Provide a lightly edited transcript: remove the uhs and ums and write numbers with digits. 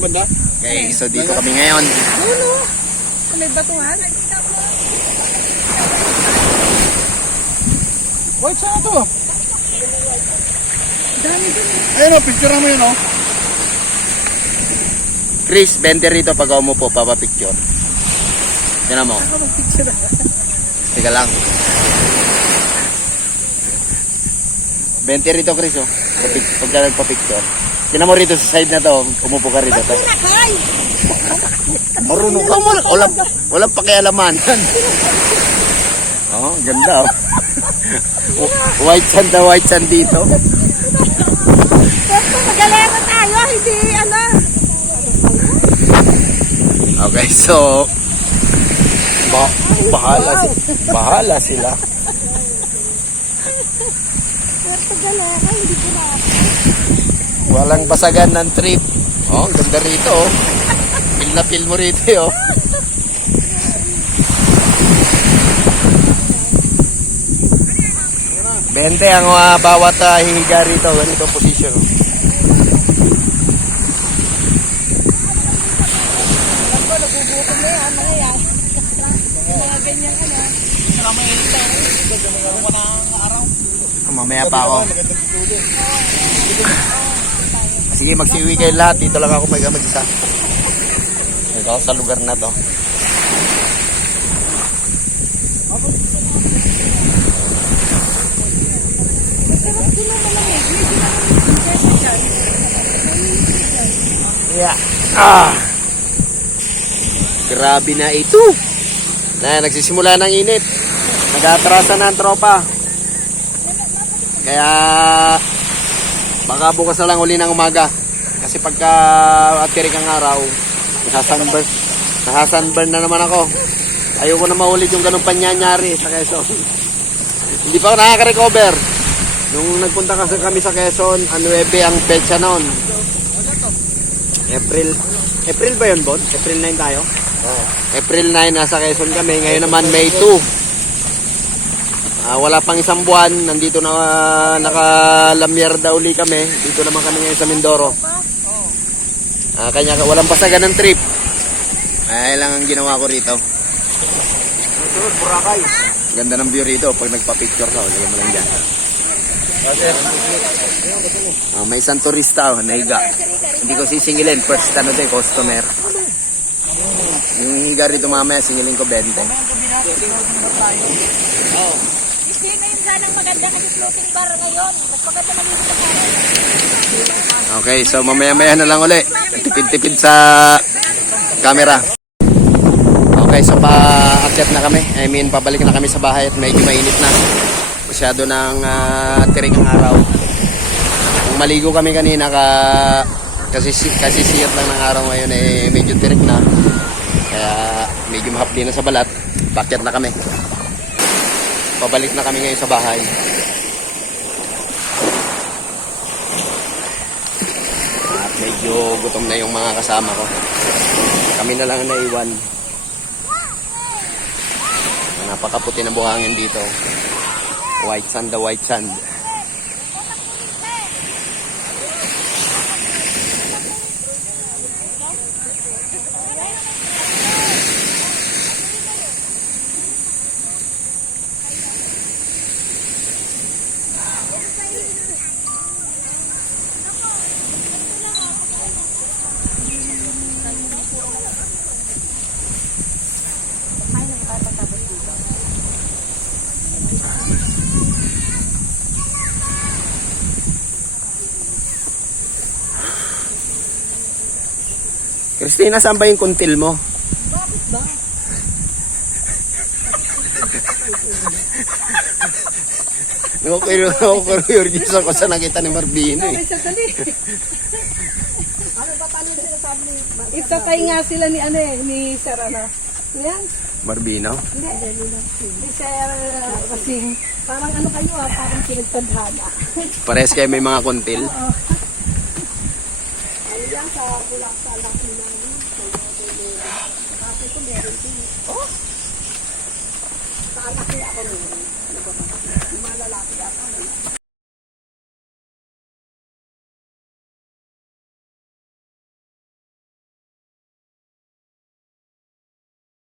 kabilang banda. Okay, so dito kami ngayon. Ulo. May batuhan. Wait, saan to? Dami dun. Ayun o, picture mo yun o. Chris, 20 rito pag umupo, papapicture. Tignan mo. Ako mag-picture. Teka lang. 20 rito, Chris, oh. Pagka nagpa-picture. Tignan mo rito sa side na to, umupo ka rito. Nakay! Marunong ka mo. Walang pakialaman. Oh, ganda, oh. White sand dito. Magalera tayo, hindi ano. Okay, so bahala sila. Pero galera, hindi ko na. Walang basagan ng trip. Oh, ang ganda rito, oh. Feel na feel mo rito, oh. Bente ang bawat hihiga rito, ganito position. Alam ko, nagugutom na yan, mga yan. Mga ganyan ano. Saka mainit na yun. Wala ng araw. Mamaya pa ako. Sige, magsiuwi kayo lahat. Dito lang ako mag-isa. Dito ako sa lugar na to. Masarap din ang malamig. Medyo naman kesa dyan. Yeah. Grabe na ito. Nagsisimula ng init. Nag-atrasan na ang tropa. Kaya baka bukas na lang uli ng umaga. Kasi pagka atirik ang araw, nasasunburn na naman ako. Ayoko na maulit yung ganun panyanyari sa Quezon. Hindi pa ako nakaka-recover. Nung nagpunta kasi kami sa Quezon, 9 ang petsa noon. April ba yun, Bon? April 9 tayo? Oh. April 9 nasa Quezon kami. Ngayon naman May 2. Wala pang isang buwan. Nandito na nakalamyerda uli kami. Dito naman kami ngayon sa Mindoro. Kanya walang basagan ng trip. Ay lang ang ginawa ko rito. Boracay. Ganda ng view rito pag nagpa-picture ka. Lagyan mo lang dyan. May isang turista, nahiga. Hindi ko sisingilin. First customer. Yung higa rito mamaya, singilin ko 20. Hindi na yun sanang maganda kasi floating bar ngayon. Mas maganda na dito sa Okay, so mamaya-maya na lang uli. Tipid-tipid sa camera. Okay, so pa-akyat na kami. I mean, pabalik na kami sa bahay at medyo mainit na. Masyado ng tiring ang araw. Kung maligo kami kanina kasi siyat lang ng araw ngayon medyo tirik na. Kaya medyo mahapdi na sa balat. Paakyat na kami. Pabalik na kami ngayon sa bahay. At medyo gutom na yung mga kasama ko. Kami na lang naiwan. Napakaputi ng buhangin dito. White sand. Christina, saan ba yung kuntil mo? Bakit ba? Nakukuryoris ako sa nakita ni Marbino eh. Sandali. Ano ba paano na sinasabi ni Itatay nga sila ni ni Sir Yan. Marbino? Hindi Sir kasing parang kayo parang pinagtadhana. Pares kayo may mga kuntil? Yan sa bulak sa laki ng kasi ko meron din. Oh? Sa laki ako meron. Ano ba? Malalaki ako.